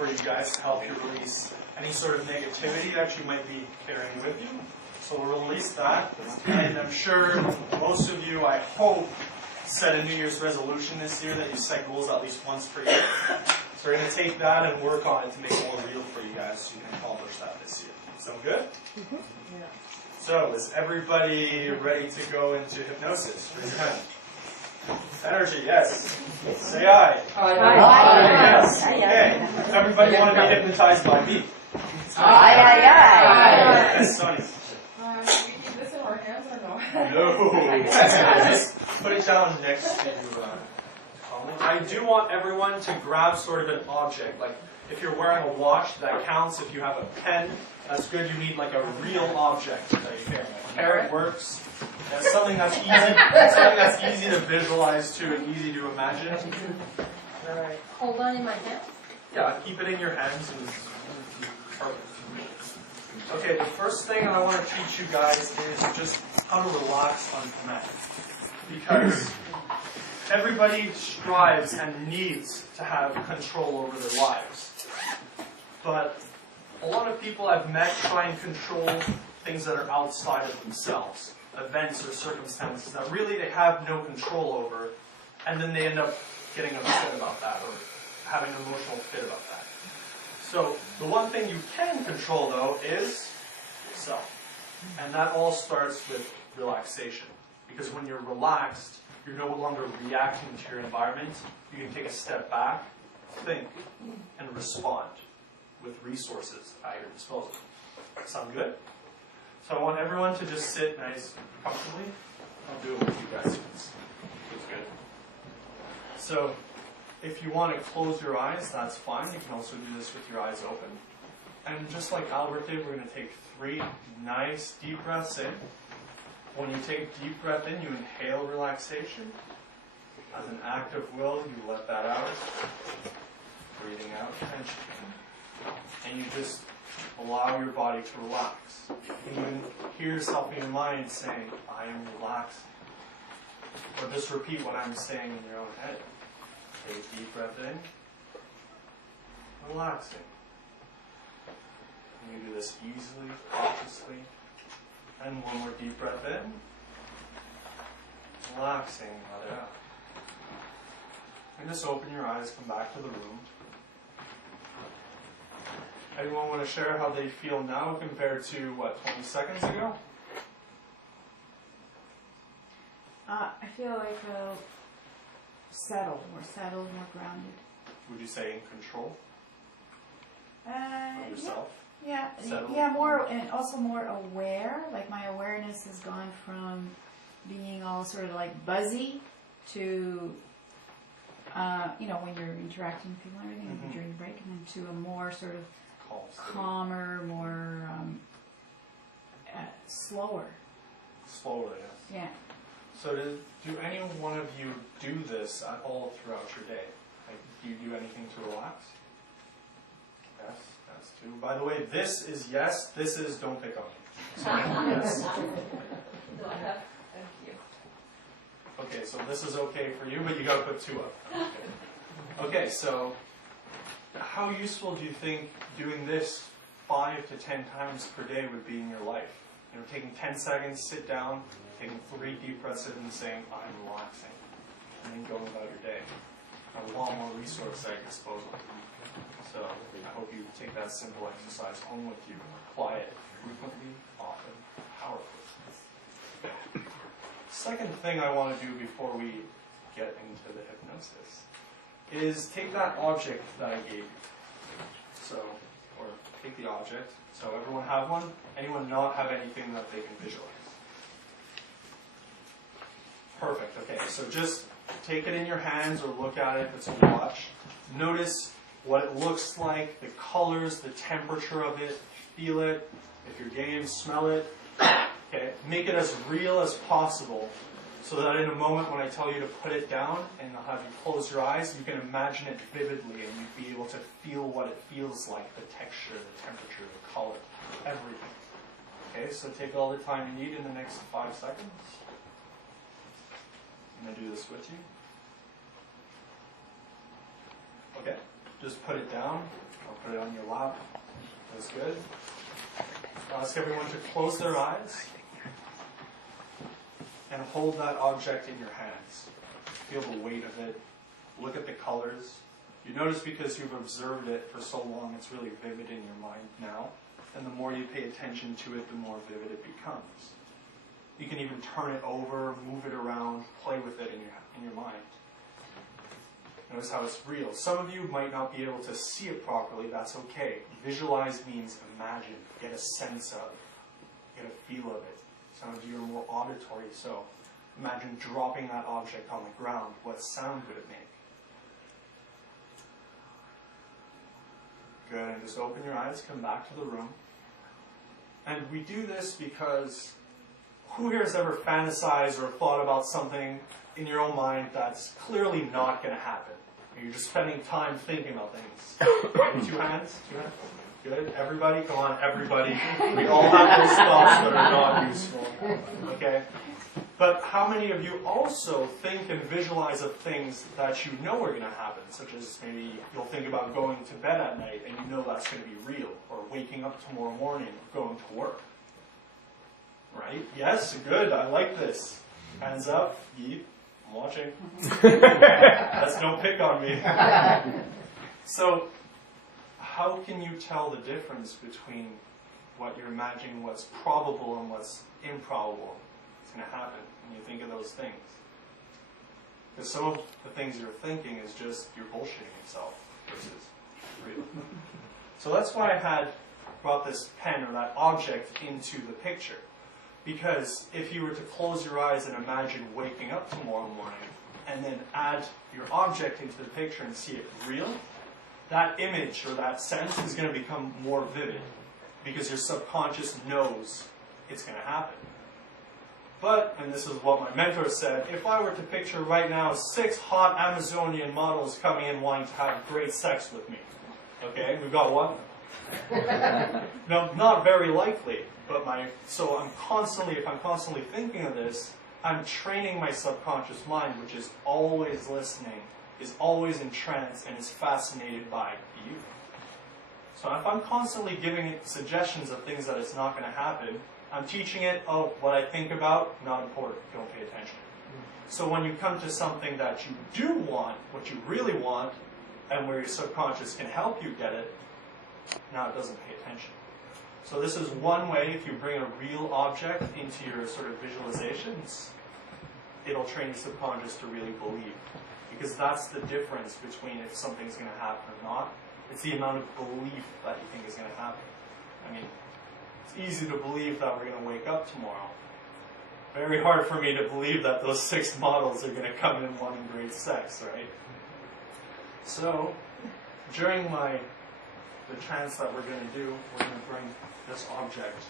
for you guys to help you release any sort of negativity that you might be carrying with you. So we'll release that. And I'm sure most of you, I hope, set a New Year's resolution this year that you set goals at least once per year. So we're going to take that and work on it to make it more real for you guys so you can accomplish that this year. Sound good? Mm-hmm. Yeah. So is everybody ready to go into hypnosis? Raise your hand. Energy, yes. Say aye. Aye. Yes. Okay. Everybody want to be hypnotized by me? Aye. Yes, Sonny. We keep this in our hands or no? No. Just put it down next to you. I do want everyone to grab sort of an object. Like if you're wearing a watch, that counts. If you have a pen, that's good. You need like a real object that you carry. A carrot works. That's something that's easy to visualize too and easy to imagine. Alright. Hold on in my hand. Yeah, keep it in your hands. And perfect. Okay, the first thing I want to teach you guys is just how to relax on command. Because everybody strives and needs to have control over their lives. But a lot of people I've met try and control things that are outside of themselves. Events or circumstances that really they have no control over, and then they end up getting upset about that or having an emotional fit about that. So the one thing you can control though is yourself. And that all starts with relaxation. Because when you're relaxed, you're no longer reacting to your environment. You can take a step back, think, and respond with resources at your disposal. Sound good? So I want everyone to just sit nice and comfortably. I'll do it with you guys. It's good. So if you want to close your eyes, that's fine. You can also do this with your eyes open. And just like Albert did, we're going to take 3 nice deep breaths in. When you take a deep breath in, you inhale relaxation. As an act of will, you let that out. Breathing out tension. And you just allow your body to relax. And you can hear yourself in your mind saying, I am relaxed. Or just repeat what I'm saying in your own head. Take a deep breath in. Relaxing. And you do this easily, cautiously. And one more deep breath in. Relaxing, let it out. And just open your eyes, come back to the room. Anyone want to share how they feel now compared to, 20 seconds ago? I feel like settled, more grounded. Would you say in control of yourself? Settled? Yeah, more, and also more aware. Like my awareness has gone from being all sort of like buzzy to, when you're interacting with people and everything during the break, and then to a more sort of calmer, more slower. Slower, yes. Yeah. So do any one of you do this at all throughout your day? Like, do you do anything to relax? Yes, that's 2. By the way, this is yes, this is don't pick on me. So, yes. Thank you. Okay, so this is okay for you, but you got to put 2 up. Okay, so how useful do you think doing this 5 to 10 times per day would be in your life? Taking 10 seconds, sit down, taking 3 deep breaths in and saying, I'm relaxing, and then going about your day. A lot more resources at your disposal. So I hope you take that simple exercise home with you. Apply it frequently, often, powerfully. Second thing I want to do before we get into the hypnosis is take that object that I gave you. Or take the object. So everyone have one? Anyone not have anything that they can visualize? Perfect. Okay, so just take it in your hands or look at it if it's a watch. Notice what it looks like, the colors, the temperature of it, feel it. If you're game, smell it. Okay, make it as real as possible so that in a moment when I tell you to put it down and I'll have you close your eyes, you can imagine it vividly and you'd be able to feel what it feels like, the texture, the temperature, the color, everything. Okay, so take all the time you need in the next 5 seconds. I'm going to do this with you. Okay, just put it down. I'll Put it on your lap. That's good. I'll ask everyone to close their eyes and hold that object in your hands. Feel the weight of it. Look at the colors. You notice because you've observed it for so long, it's really vivid in your mind now. And the more you pay attention to it, the more vivid it becomes. You can even turn it over, move it around, play with it in your mind. Notice how it's real. Some of you might not be able to see it properly. That's okay. Visualize means imagine, get a sense of, get a feel of it. Some of you are more auditory, so imagine dropping that object on the ground. What sound would it make? Good, and just open your eyes, come back to the room. And we do this because who here has ever fantasized or thought about something in your own mind that's clearly not going to happen? You're just spending time thinking about things. Two hands? Good. Everybody? Come on, everybody. We all have those thoughts that are not useful. Okay? But how many of you also think and visualize of things that you know are going to happen, such as maybe you'll think about going to bed at night and you know that's going to be real, or waking up tomorrow morning, or going to work? Right? Yes? Good. I like this. Hands up. Yeet. I'm watching. That's no pick on me. So, how can you tell the difference between what you're imagining, what's probable, and what's improbable is going to happen when you think of those things? Because some of the things you're thinking is just you're bullshitting yourself versus real. So that's why I had brought this pen or that object into the picture. Because if you were to close your eyes and imagine waking up tomorrow morning and then add your object into the picture and see it real, that image or that sense is going to become more vivid because your subconscious knows it's going to happen. But, and this is what my mentor said, if I were to picture right now 6 hot Amazonian models coming in wanting to have great sex with me, okay, we've got one. No, not very likely. But if I'm constantly thinking of this, I'm training my subconscious mind, which is always listening, is always entranced, and is fascinated by you. So if I'm constantly giving it suggestions of things that it's not going to happen, I'm teaching it, oh, what I think about, not important, don't pay attention. So when you come to something that you do want, what you really want, and where your subconscious can help you get it, now it doesn't pay attention. So this is one way, if you bring a real object into your sort of visualizations, it'll train your subconscious to really believe. Because that's the difference between if something's going to happen or not. It's the amount of belief that you think is going to happen. I mean, it's easy to believe that we're going to wake up tomorrow. Very hard for me to believe that those 6 models are going to come in wanting great sex, right? So, during the trance that we're going to do, we're going to bring this object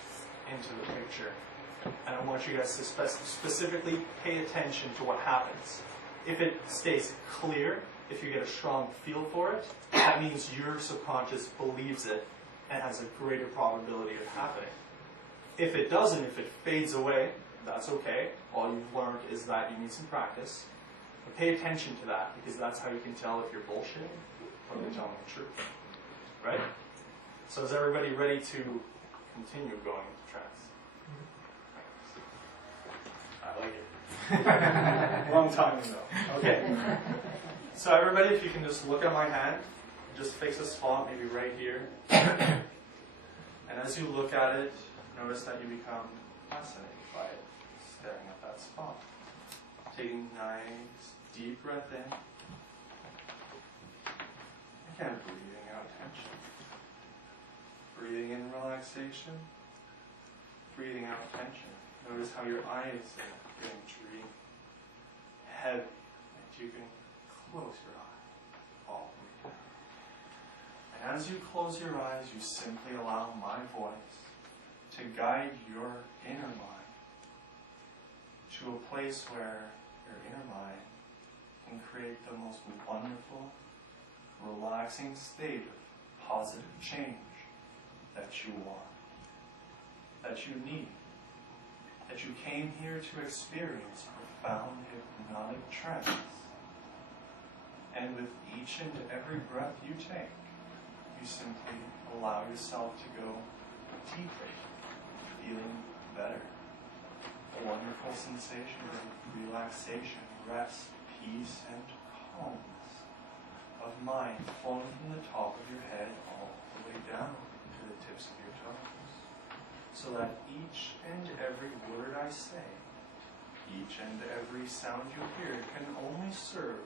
into the picture. And I want you guys to specifically pay attention to what happens. If it stays clear, if you get a strong feel for it, that means your subconscious believes it and has a greater probability of happening. If it doesn't, if it fades away, that's okay. All you've learned is that you need some practice. But pay attention to that, because that's how you can tell if you're bullshitting or you're telling the truth. Right? So is everybody ready to continue going into trance? I like it. Wrong timing though. Okay. So everybody, if you can just look at my hand, just fix a spot, maybe right here. And as you look at it, notice that you become fascinated by it, staring at that spot. Taking a nice, deep breath in. Again, breathing out tension. Breathing in relaxation. Breathing out tension. Notice how your eyes are getting dreamy, heavy, and you can close your eyes all the way down. And as you close your eyes, you simply allow my voice to guide your inner mind to a place where your inner mind can create the most wonderful, relaxing state of positive change that you want, that you need, that you came here to experience profound hypnotic trance. And with each and every breath you take, you simply allow yourself to go deeper, feeling better. A wonderful sensation of relaxation, rest, peace, and calmness of mind flowing from the top of your head all the way down to the tips of your toes, so that each and every word I say, each and every sound you hear can only serve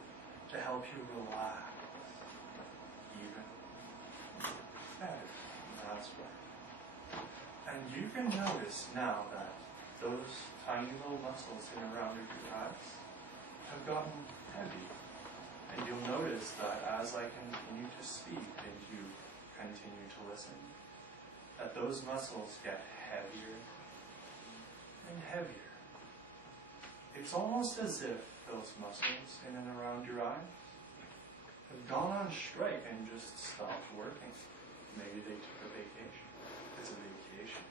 to help you relax even better. That's right. And you can notice now that those tiny little muscles in around your eyes have gotten heavy. And you'll notice that as I continue to speak and you continue to listen, that those muscles get heavier and heavier. It's almost as if those muscles in and around your eyes have gone on strike and just stopped working. Maybe they took a vacation. It's a vacation.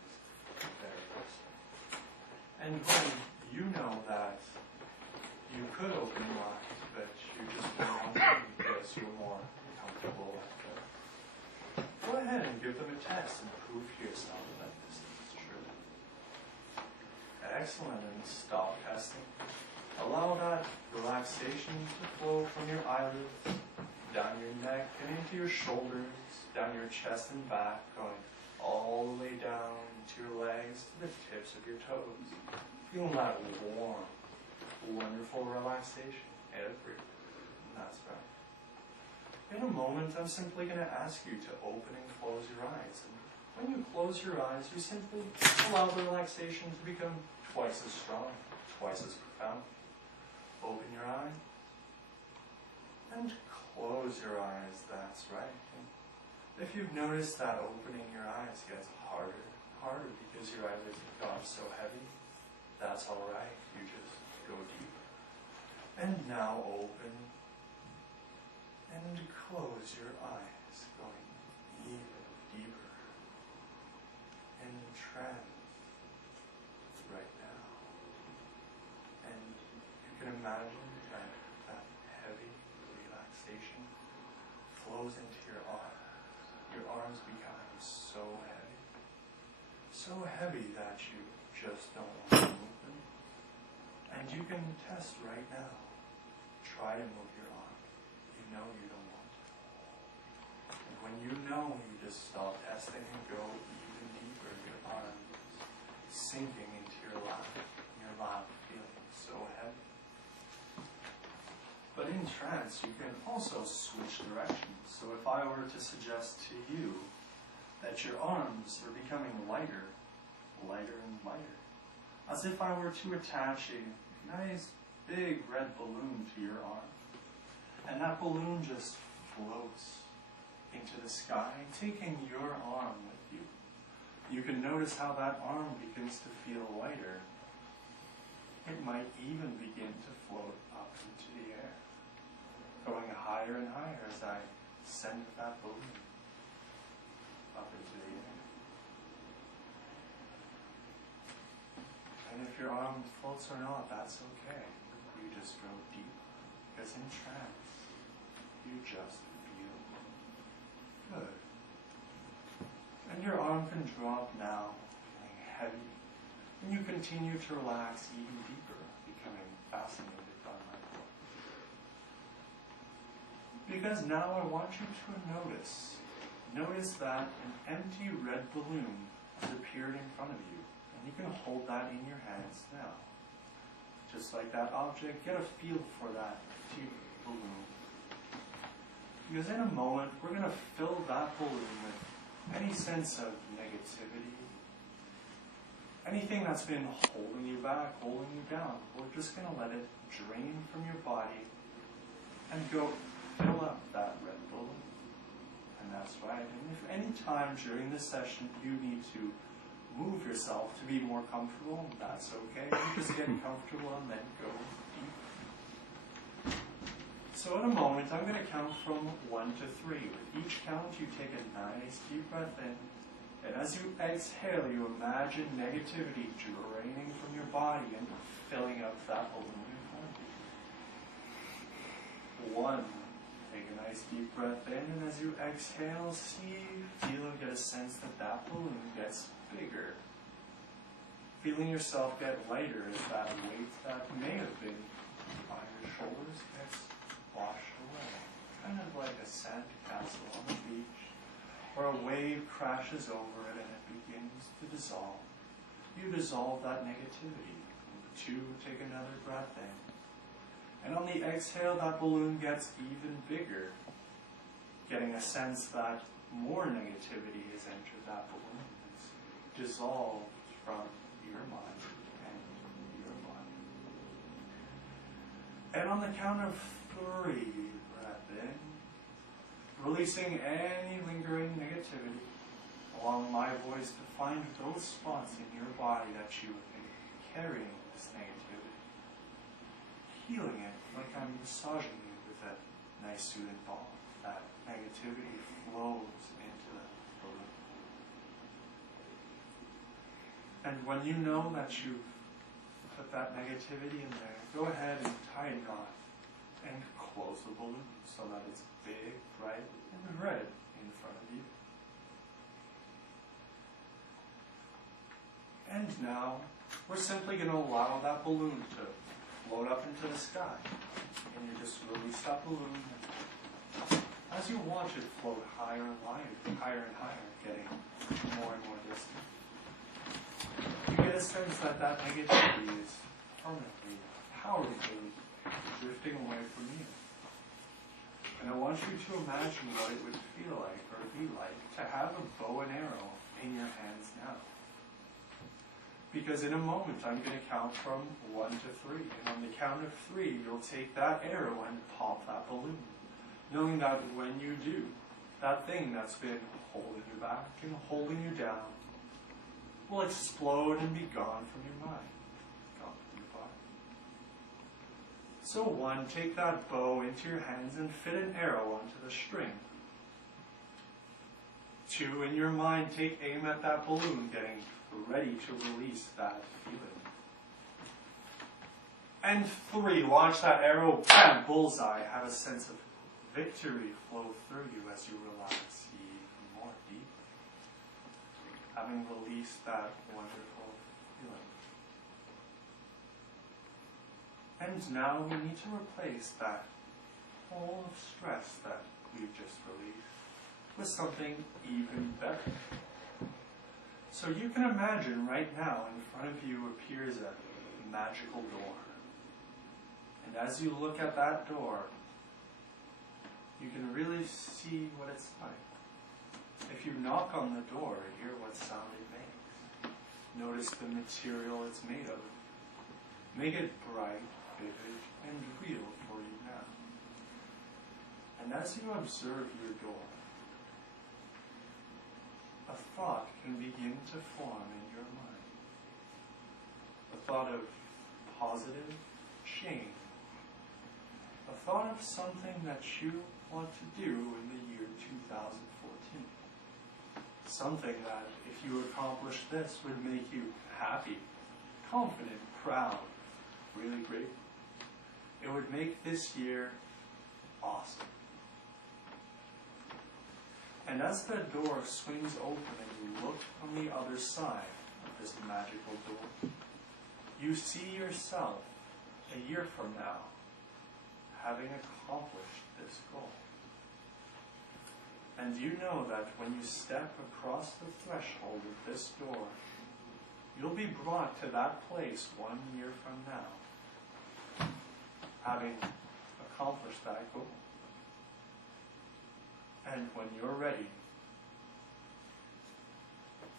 Very person. And when you know that you could open your eyes, but you just don't want to because you're more comfortable with it, go ahead and give them a test and prove to yourself that this is true. Excellent, and stop testing. Allow that relaxation to flow from your eyelids, down your neck and into your shoulders, down your chest and back, going all the way down to your legs, to the tips of your toes. Feel that warm, wonderful relaxation everywhere. And that's right. In a moment, I'm simply going to ask you to open and close your eyes. And when you close your eyes, you simply allow the relaxation to become twice as strong, twice as profound. Open your eyes and close your eyes. That's right. And if you've noticed that opening your eyes gets harder because your eyelids have gotten so heavy, that's all right. You just go deeper. And now open and close your eyes, going even deeper in trance right now. And you can imagine that that heavy relaxation flows into your arms. Your arms become so heavy that you just don't want to move them. And you can test right now. Try to move your arm. You know you don't want to. And when you know, you just stop testing and go even deeper. Your arms sinking into your lap feeling so heavy. But in trance, you can also switch directions. So if I were to suggest to you that your arms are becoming lighter and lighter, as if I were to attach a nice big red balloon to your arm, and that balloon just floats into the sky, taking your arm with you. You can notice how that arm begins to feel lighter. It might even begin to float up into the air, going higher and higher as I send that balloon up into the air. And if your arm floats or not, that's okay. You just go deep, because in trance, you just feel good. And your arm can drop now, feeling heavy, and you continue to relax even deeper, becoming fascinated by my work. Because now I want you to notice that an empty red balloon has appeared in front of you, and you can hold that in your hands now. Just like that object, get a feel for that empty balloon. Because in a moment, we're going to fill that balloon with any sense of negativity, anything that's been holding you back, holding you down. We're just going to let it drain from your body and go fill up that red balloon. And that's right. And if any time during this session you need to move yourself to be more comfortable, that's okay. You just get comfortable and then go deep. So in a moment, I'm going to count from 1 to 3. With each count, you take a nice deep breath in. And as you exhale, you imagine negativity draining from your body and filling up that balloon in front of you. 1. Take a nice deep breath in, and as you exhale, feel and get a sense that that balloon gets bigger. Feeling yourself get lighter as that weight that may have been on your shoulders gets washed away. Kind of like a sand castle on the beach, where a wave crashes over it and it begins to dissolve. You dissolve that negativity. 2, take another breath in. And on the exhale, that balloon gets even bigger, getting a sense that more negativity has entered that balloon. It's dissolved from your mind and your body. And on the count of 3, breath in, releasing any lingering negativity, along my voice to find those spots in your body that you have been carrying this negativity. Healing it like I'm massaging you with that nice soothing ball. That negativity flows into the balloon. And when you know that you've put that negativity in there, go ahead and tie a knot and close the balloon so that it's big, bright, and red in front of you. And now, we're simply going to allow that balloon to float up into the sky. And you just release that balloon. As you watch it float higher and higher, getting more and more distant, you get a sense that that negativity is permanently, powerfully drifting away from you. And I want you to imagine what it would feel like or be like to have a bow and arrow in your hands now. Because in a moment, I'm going to count from 1 to 3. And on the count of 3, you'll take that arrow and pop that balloon. Knowing that when you do, that thing that's been holding you back and holding you down will explode and be gone from your mind, gone from your body. So 1, take that bow into your hands and fit an arrow onto the string. 2, in your mind, take aim at that balloon, getting ready to release that feeling. And 3, launch that arrow, bam, bullseye. Have a sense of victory flow through you as you relax even more deeply, having released that wonderful feeling. And now we need to replace that whole of stress that we've just released with something even better. So you can imagine right now in front of you appears a magical door. And as you look at that door, you can really see what it's like. If you knock on the door, hear what sound it makes. Notice the material it's made of. Make it bright, vivid, and real for you now. And as you observe your door, a thought can begin to form in your mind. A thought of positive change. A thought of something that you want to do in the year 2014. Something that, if you accomplish this, would make you happy, confident, proud, really grateful. It would make this year awesome. And as the door swings open and you look from the other side of this magical door, you see yourself a year from now having accomplished this goal. And you know that when you step across the threshold of this door, you'll be brought to that place 1 year from now, having accomplished that goal. And when you're ready,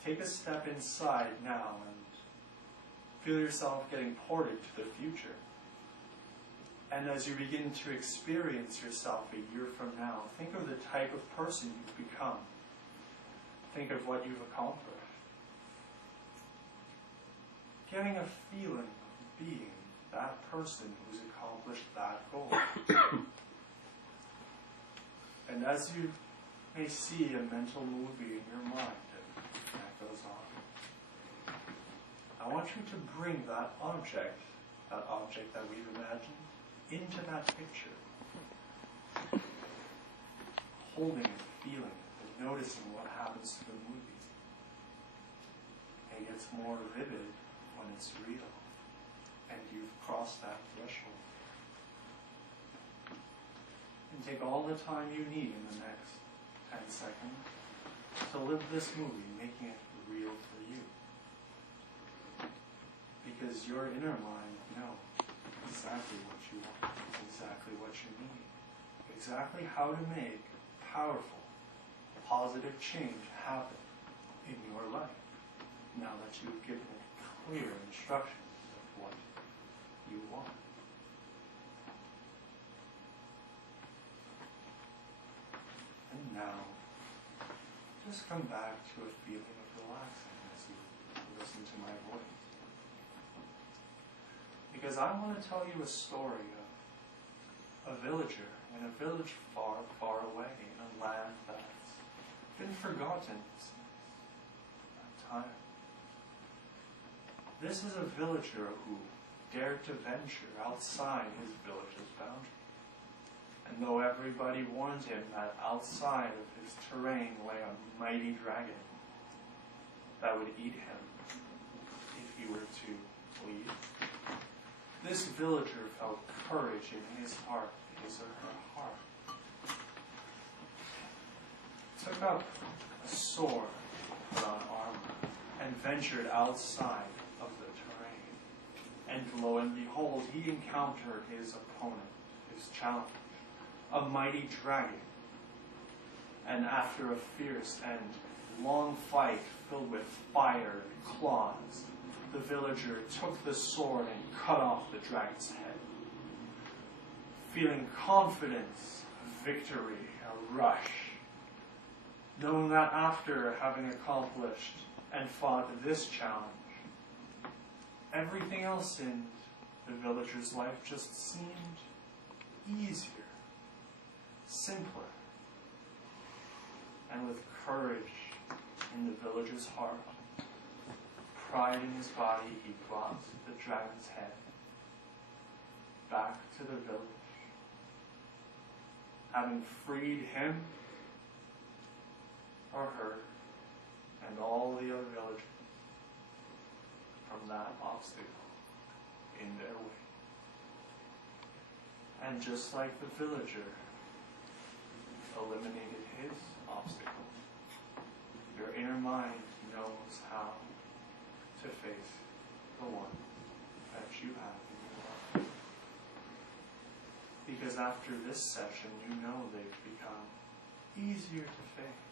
take a step inside now and feel yourself getting ported to the future. And as you begin to experience yourself a year from now, think of the type of person you've become. Think of what you've accomplished. Getting a feeling of being that person who's accomplished that goal. And as you may see a mental movie in your mind that goes on, I want you to bring that object that we've imagined, into that picture. holding and feeling it, and noticing what happens to the movie. It gets more vivid when it's real, and you've crossed that threshold. And take all the time you need in the next 10 seconds to live this movie, making it real for you. Because your inner mind knows exactly what you want, exactly what you need, exactly how to make powerful, positive change happen in your life, now that you've given it clear instructions of what you want. And now, just come back to a feeling of relaxing as you listen to my voice. Because I want to tell you a story of a villager in a village far, far away, in a land that's been forgotten since that time. This is a villager who dared to venture outside his village's boundary. And though everybody warned him that outside of his terrain lay a mighty dragon that would eat him if he were to leave, this villager felt courage in his heart, his or her heart. Took up a sword, put on armor, and ventured outside of the terrain. And lo and behold, he encountered his opponent, his challenge, a mighty dragon. And after a fierce and long fight filled with fire and claws, the villager took the sword and cut off the dragon's head. Feeling confidence, victory, a rush, knowing that after having accomplished and fought this challenge, everything else in the villager's life just seemed easier, simpler, and with courage in the villager's heart, pride in his body, he brought the dragon's head back to the village, having freed him or her and all the other villagers from that obstacle in their way. And just like the villager eliminated his obstacle, your inner mind knows how to face the one that you have in your life. Because after this session, you know they've become easier to face,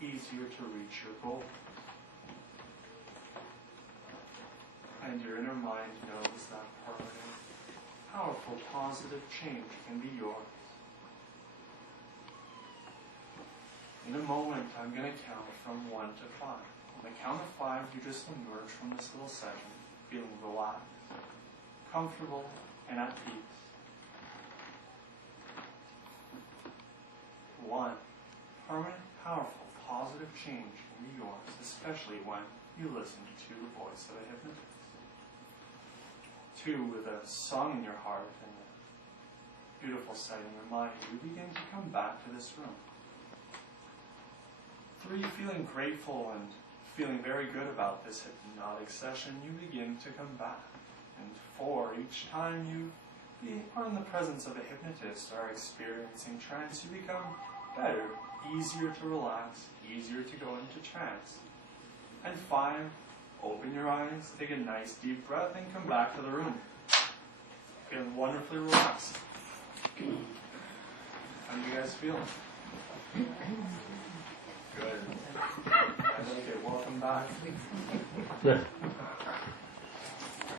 easier to reach your goal. And your inner mind knows that permanent, powerful, positive change can be yours. In a moment, I'm going to count from 1 to 5. On the count of 5, you just emerge from this little session feeling relaxed, comfortable, and at peace. 1. Permanent, powerful, positive change can be yours, especially when you listen to the voice of a hypnotist. 2. With a song in your heart and a beautiful sight in your mind, you begin to come back to this room. 3. Feeling grateful and feeling very good about this hypnotic session, you begin to come back. And 4. Each time you are in the presence of a hypnotist or experiencing trance, you become better, easier to relax, easier to go into trance. And 5. Open your eyes, take a nice deep breath, and come back to the room. Feeling wonderfully relaxed. How do you guys feel? Good. Okay, welcome back.